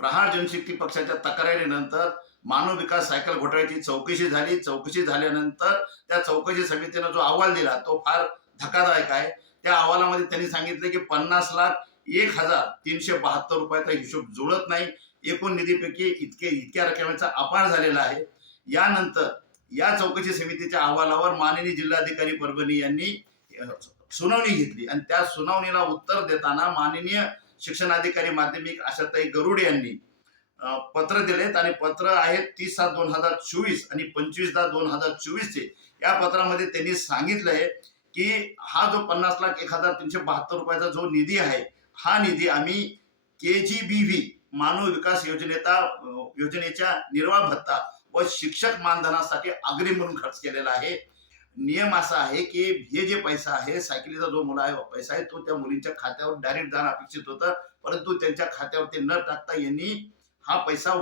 प्रहार जनशक्ती पक्षाच्या तक्रारीनंतर मानव विकास सायकल घोटाळ्याची चौकशी झाली. चौकशी झाल्यानंतर त्या चौकशी समितीनं जो अहवाल दिला तो फार धक्कादायक आहे. त्या अहवालामध्ये त्यांनी सांगितलं की पन्नास लाख एक हजार तीनशे बहात्तर रुपयाचा हिशोब जुळत नाही. एकूण निधीपैकी इतके इतक्या रकमेचा अपार झालेला आहे. यानंतर या चौकशी समितीच्या अहवालावर माननीय जिल्हाधिकारी परभणी यांनी सुनावणी घेतली. आणि त्या सुनावणीला उत्तर देताना माननीय शिक्षणाधिकारी माध्यमिक आशाताई गरुड यांनी पत्र दिलेत आणि पत्र आहेत तीस सात दोन हजार चोवीस आणि पंचवीस दहा दोन हजार चोवीसचे. या पत्रामध्ये त्यांनी सांगितलंय की हा जो पन्नास लाख एक हजार तीनशे बहात्तर रुपयाचा जो निधी आहे हा निधी आम्ही के जी बी व्ही मानव विकास योजनेचा योजनेच्या निर्वाह भत्ता व शिक्षक मानधनासाठी अग्रिम म्हणून खर्च केलेला आहे. नियम असा आहे की हे जे पैसा आहे सायकलीचा जो मुला आहे पैसा आहे तो त्या मुलींच्या खात्यावर डायरेक्ट जाणं अपेक्षित होतं. परंतु त्यांच्या खात्यावर ते न टाकता यांनी हा पैसा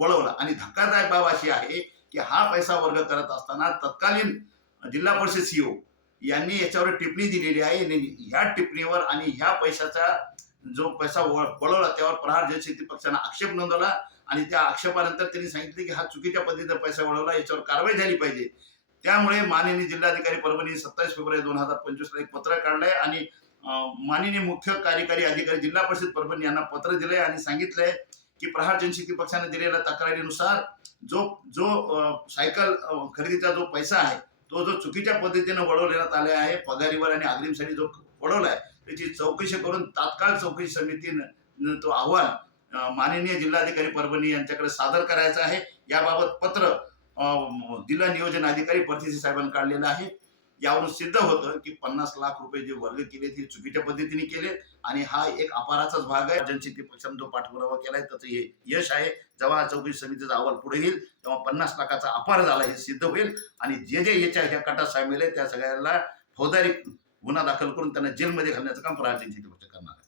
वळवला. आणि धक्कादायक बाब अशी आहे की हा पैसा वर्ग करत असताना तत्कालीन जिल्हा परिषद सीओ यांनी याच्यावर टिप्पणी दिलेली आहे. आणि ह्या टिप्पणीवर आणि ह्या पैशाचा जो पैसा वळवला त्यावर प्रहार जनशक्ती पक्षानं आक्षेप नोंदवला. आणि त्या आक्षेपानंतर त्यांनी सांगितले की हा चुकीच्या पद्धतीने पैसा वळवला याच्यावर कारवाई झाली पाहिजे. त्यामुळे माननीय जिल्हाधिकारी परभणी सत्तावीस फेब्रुवारी दोन हजार पंचवीसला एक पत्र काढलंय आणि माननीय मुख्य कार्यकारी अधिकारी जिल्हा परिषद परभणी यांना पत्र दिलंय आणि सांगितलंय की प्रहार जनशक्ती पक्षाने दिलेल्या तक्रारीनुसार जो जो सायकल खरेदीचा जो पैसा आहे तो जो चुकीच्या पद्धतीने वळवण्यात आला आहे पगारीवर आणि अग्रिमसाठी जो वळवला आहे त्याची चौकशी करून तात्काळ चौकशी समितीनं तो अहवाल माननीय जिल्हाधिकारी परभणी यांच्याकडे सादर करायचा आहे. याबाबत पत्र जिल्हा नियोजन अधिकारी परदेशी साहेबांनी काढलेलं आहे. यावरून सिद्ध होतं की पन्नास लाख रुपये जे वर्ग केले ते चुकीच्या पद्धतीने केले आणि हा एक अपाराचाच भाग आहे. जनशक्ती पक्षाने जो पाठपुरावा केलाय त्याचं हे यश आहे. जेव्हा चौकशी समितीचा अहवाल पुढे येईल. तेव्हा पन्नास लाखाचा अपार झाला हे सिद्ध होईल. आणि जे जे याच्या ह्या कटात सामील आहे त्या सगळ्यांना फौजदारी गुन्हा दाखल करून त्यांना जेलमध्ये घालण्याचं काम प्रहार जनशक्ती पक्ष करणार आहे.